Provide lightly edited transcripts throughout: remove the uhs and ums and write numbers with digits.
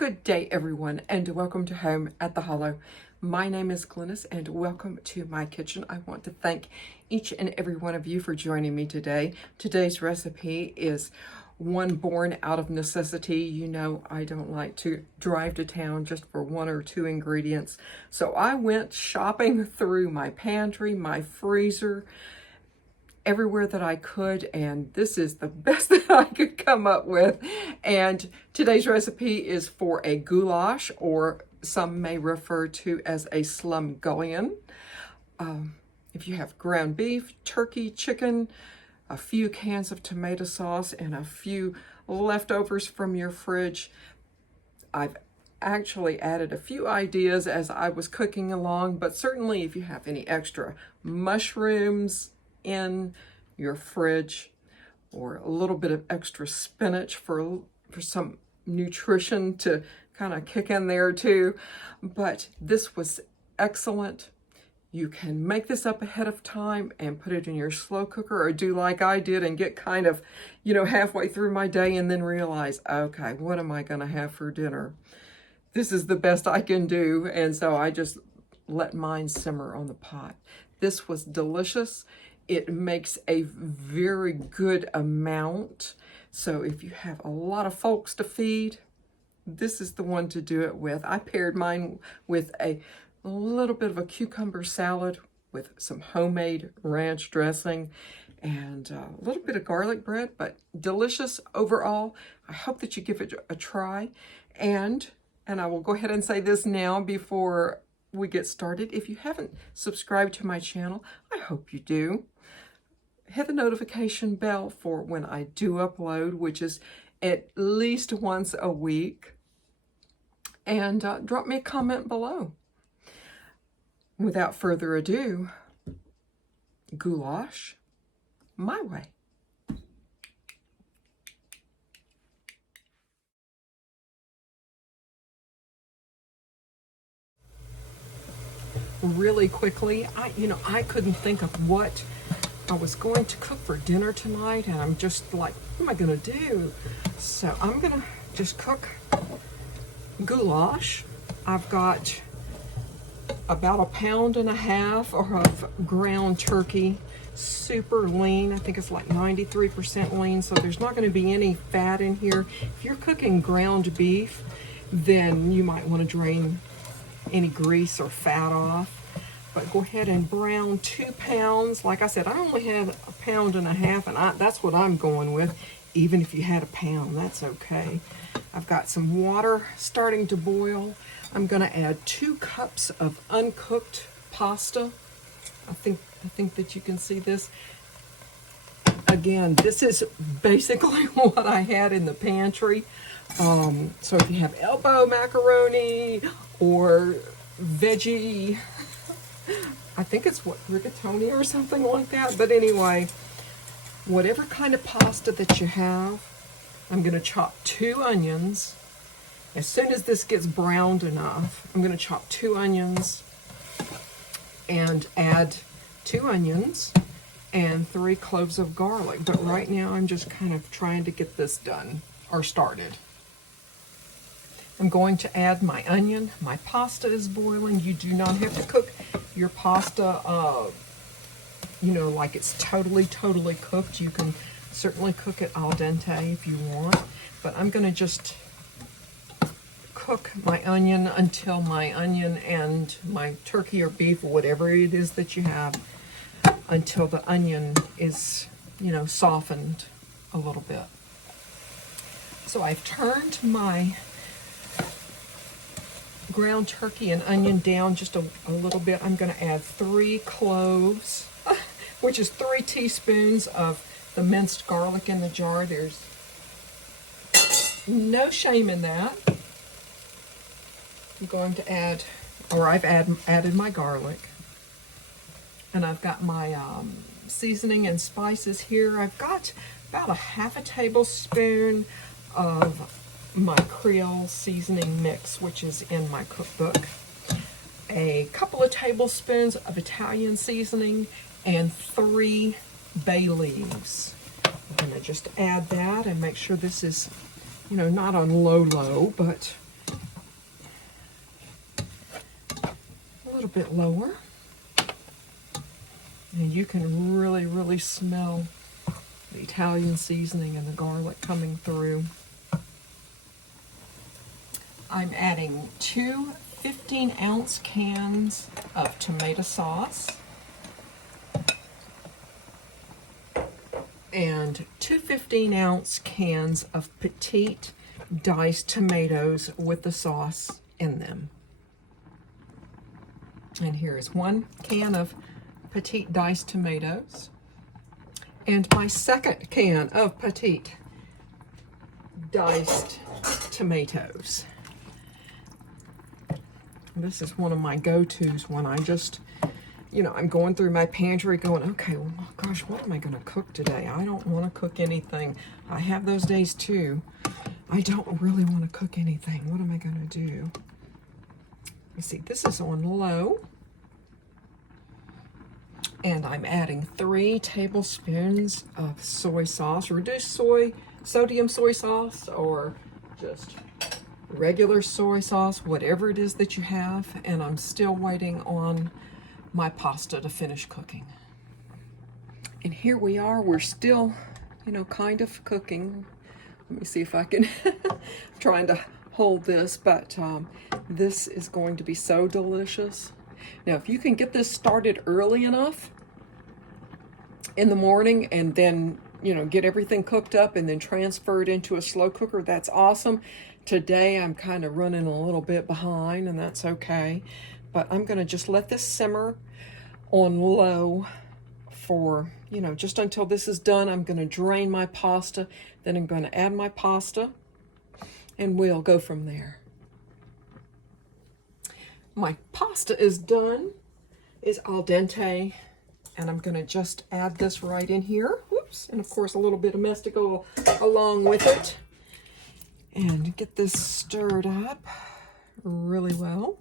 Good day, everyone, and welcome to Home at the Hollow. My name is Glynis, and welcome to my kitchen. I want to thank each and every one of you for joining me today. Today's recipe is one born out of necessity. You know, I don't like to drive to town just for one or two ingredients. So I went shopping through my pantry, my freezer, everywhere that I could, and this is the best that I could come up with. And today's recipe is for a goulash, or some may refer to as a slumgullion. If you have ground beef, turkey, chicken, a few cans of tomato sauce, and a few leftovers from your fridge, I've actually added a few ideas as I was cooking along, but certainly if you have any extra mushrooms in your fridge, or a little bit of extra spinach for some nutrition to kind of kick in there too. But this was excellent. You can make this up ahead of time and put it in your slow cooker, or do like I did and get kind of, halfway through my day and then realize, okay, what am I going to have for dinner? This is the best I can do. And so I just let mine simmer on the pot. This was delicious. It makes a very good amount. So if you have a lot of folks to feed, this is the one to do it with. I paired mine with a little bit of a cucumber salad with some homemade ranch dressing and a little bit of garlic bread, but delicious overall. I hope that you give it a try. And I will go ahead and say this now before we get started. If you haven't subscribed to my channel, I hope you do. Hit the notification bell for when I do upload, which is at least once a week. And drop me a comment below. Without further ado, goulash my way. Really quickly, I couldn't think of what I was going to cook for dinner tonight, and I'm just like, what am I going to do? So I'm going to just cook goulash. I've got about 1.5 pounds of ground turkey, super lean. I think it's like 93% lean, so there's not going to be any fat in here. If you're cooking ground beef, then you might want to drain any grease or fat off. But go ahead and brown 2 pounds. Like I said, I only had 1.5 pounds, and that's what I'm going with. Even if you had 1 pound, that's okay. I've got some water starting to boil. I'm going to add 2 cups of uncooked pasta. I think that you can see this. Again, this is basically what I had in the pantry. So if you have elbow macaroni or veggie, I think it's rigatoni or something like that. But anyway, whatever kind of pasta that you have, I'm going to chop 2 onions. As soon as this gets browned enough, I'm going to chop 2 onions and add 2 onions and 3 cloves of garlic. But right now I'm just kind of trying to get this done or started. I'm going to add my onion. My pasta is boiling. You do not have to cook your pasta, like it's totally cooked. You can certainly cook it al dente if you want. But I'm going to just cook my onion until my onion and my turkey or beef or whatever it is that you have, until the onion is, softened a little bit. So I've turned my ground turkey and onion down just a little bit. I'm going to add 3 cloves, which is 3 teaspoons of the minced garlic in the jar. There's no shame in that. I'm going to add, or I've added my garlic. And I've got my seasoning and spices here. I've got about 1/2 tablespoon of my Creole seasoning mix, which is in my cookbook. A couple of tablespoons of Italian seasoning and 3 bay leaves. I'm going to just add that and make sure this is, not on low, but little bit lower. And you can really, really smell the Italian seasoning and the garlic coming through. I'm adding 2 15-ounce cans of tomato sauce and 2 15-ounce cans of petite diced tomatoes with the sauce in them. And here is 1 can of petite diced tomatoes and my second can of petite diced tomatoes. This is one of my go-tos when I just, I'm going through my pantry going, okay, well, gosh, what am I going to cook today? I don't want to cook anything. I have those days too. I don't really want to cook anything. What am I going to do? You see, this is on low. And I'm adding 3 tablespoons of soy sauce, reduced sodium soy sauce, or just regular soy sauce, whatever it is that you have. And I'm still waiting on my pasta to finish cooking. And here we are, we're still, kind of cooking. Let me see if I can, I'm trying to hold this, but this is going to be so delicious. Now, if you can get this started early enough in the morning and then, get everything cooked up and then transfer it into a slow cooker, that's awesome. Today, I'm kind of running a little bit behind, and that's okay. But I'm going to just let this simmer on low for, just until this is done. I'm going to drain my pasta, then I'm going to add my pasta, and we'll go from there. My pasta is done, is al dente, and I'm going to just add this right in here. Whoops, and of course a little bit of mess to go along with it. And get this stirred up really well.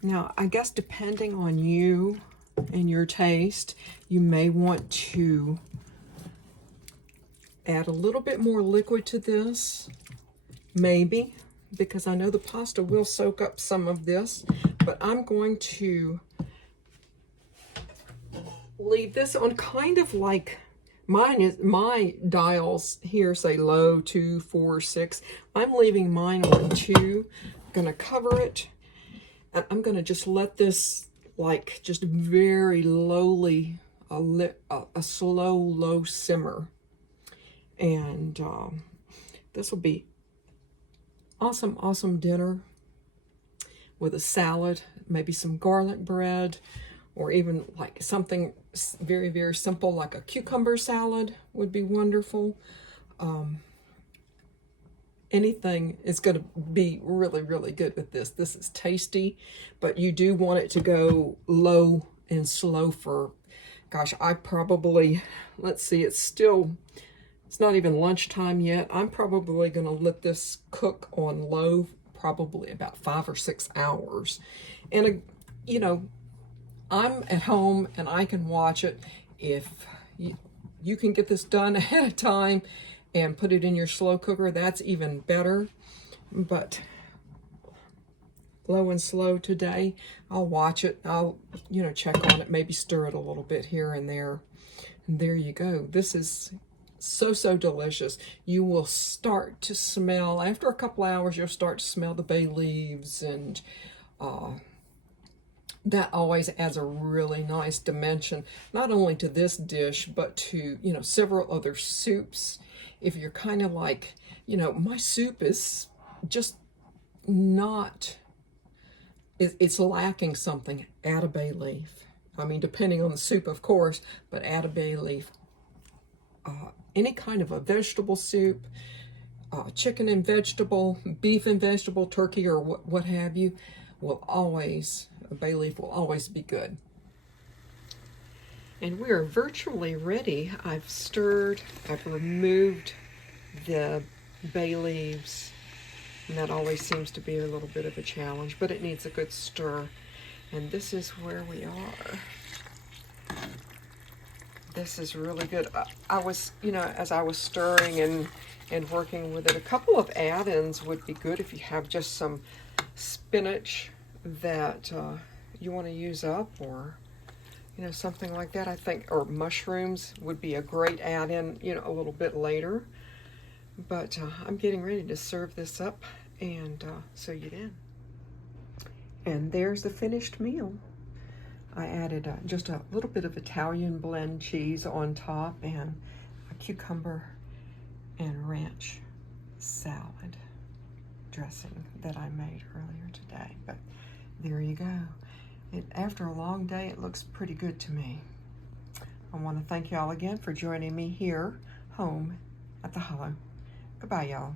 Now, I guess depending on you and your taste, you may want to add a little bit more liquid to this, maybe, because I know the pasta will soak up some of this, but I'm going to leave this on kind of like, my dials here say low, 2, 4, 6. I'm leaving mine on 2. I'm gonna cover it, and I'm gonna just let this just very lowly, a slow, low simmer. And this will be awesome, awesome dinner with a salad, maybe some garlic bread, or even like something very, very simple like a cucumber salad would be wonderful. Anything is going to be really, really good with this. This is tasty, but you do want it to go low and slow for, gosh, I probably, let's see, it's not even lunchtime yet. I'm probably going to let this cook on low probably about 5 or 6 hours. And, I'm at home and I can watch it. If you can get this done ahead of time and put it in your slow cooker, that's even better. But low and slow today, I'll watch it. I'll, check on it, maybe stir it a little bit here and there. And there you go. This is so, so delicious. You will start to smell, after a couple hours, you'll start to smell the bay leaves, and that always adds a really nice dimension, not only to this dish, but to, several other soups. If you're kind of like, my soup is just not, it's lacking something, add a bay leaf. I mean, depending on the soup, of course, but add a bay leaf. Any kind of a vegetable soup, chicken and vegetable, beef and vegetable, turkey, or what have you, a bay leaf will always be good. And we are virtually ready. I've stirred, I've removed the bay leaves, and that always seems to be a little bit of a challenge, but it needs a good stir. And this is where we are. This is really good. I was, as I was stirring and working with it, a couple of add-ins would be good if you have just some spinach that you want to use up, or something like that. I think, or mushrooms would be a great add-in, a little bit later. But I'm getting ready to serve this up and so you in. And there's the finished meal. I added just a little bit of Italian blend cheese on top and a cucumber and ranch salad dressing that I made earlier today. But there you go. After a long day, it looks pretty good to me. I want to thank y'all again for joining me here home at the Hollow. Goodbye, y'all.